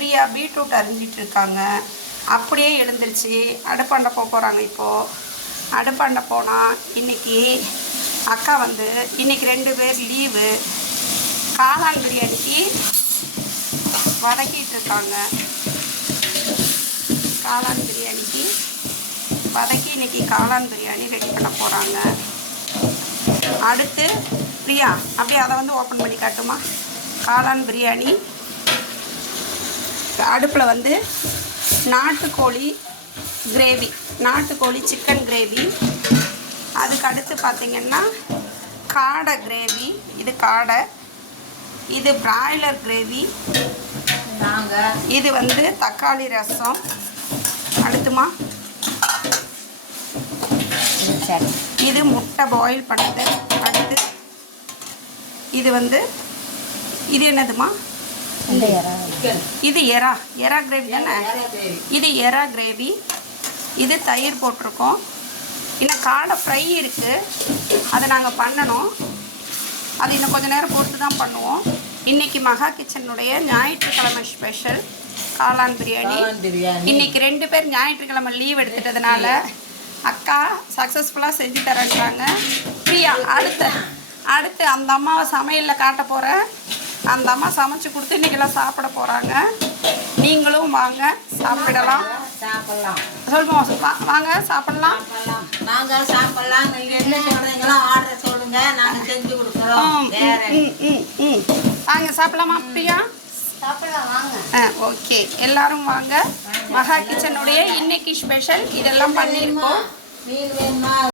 Priya beetroot அரிஞ்சிட்டு இருக்காங்க. அப்படியே எழுந்திருச்சு அடுப்பாண்ட போகிறாங்க. இப்போது அடுப்பாண்ட போனால் இன்றைக்கி அக்கா வந்து இன்றைக்கி 2 பேர் லீவு. காளான் பிரியாணிக்கு வதக்கிட்டு இருக்காங்க. காளான் பிரியாணிக்கு வதக்கி இன்றைக்கி காளான் பிரியாணி ரெடி பண்ண போகிறாங்க. அடுத்து பிரியா அப்படியே அதை வந்து ஓப்பன் பண்ணி காட்டுமா. காளான் பிரியாணி அடுப்பில் வந்து நாட்டுக்கோழி கிரேவி, நாட்டுக்கோழி சிக்கன் கிரேவி. அதுக்கு அடுத்து பார்த்திங்கன்னா காடை கிரேவி. இது காடை. இது பிராய்லர் கிரேவி. இது வந்து தக்காளி ரசம். அடுத்துமா இது முட்டை பாயில் பண்ணது. அடுத்து இது வந்து இது என்னதுமா, இது எறா கிரேவி தானே. இது எறா கிரேவி. இது தயிர் போட்டிருக்கோம். இன்னும் காடை ஃப்ரை இருக்குது, அதை நாங்கள் பண்ணணும். அது இன்னும் கொஞ்சம் நேரம் பொறுத்து தான் பண்ணுவோம். இன்றைக்கி மகா கிச்சனுடைய ஞாயிற்றுக்கிழமை ஸ்பெஷல் காளான் பிரியாணி. இன்றைக்கி 2 பேர் ஞாயிற்றுக்கிழமை லீவ் எடுத்துட்டதுனால அக்கா சக்ஸஸ்ஃபுல்லாக செஞ்சு தரேன்றாங்க. பிரியா அடுத்து அந்த அம்மாவை சமையலில் காட்ட போகிறேன். அந்த அம்மா சமைச்சு கொடுத்து இன்றைக்கெல்லாம் சாப்பிட போகிறாங்க. நீங்களும் வாங்க சாப்பிடலாம். சொல்லுவோம் வாங்க சாப்பிடலாம். நாங்கள் சாப்பிடலாம். நீங்கள் என்ன சொல்கிறீங்களோ ஆர்டர் சொல்லுங்கள், நாங்கள் செஞ்சு கொடுக்குறோம். வாங்க சாப்பிடலாமா பிரியா? சாப்பிடலாம் வாங்க. ஓகே, எல்லாரும் வாங்க. மகா கிச்சனுடைய இன்னைக்கு ஸ்பெஷல் இதெல்லாம் பண்ணியிருக்கோம். மீன் வேணுமா?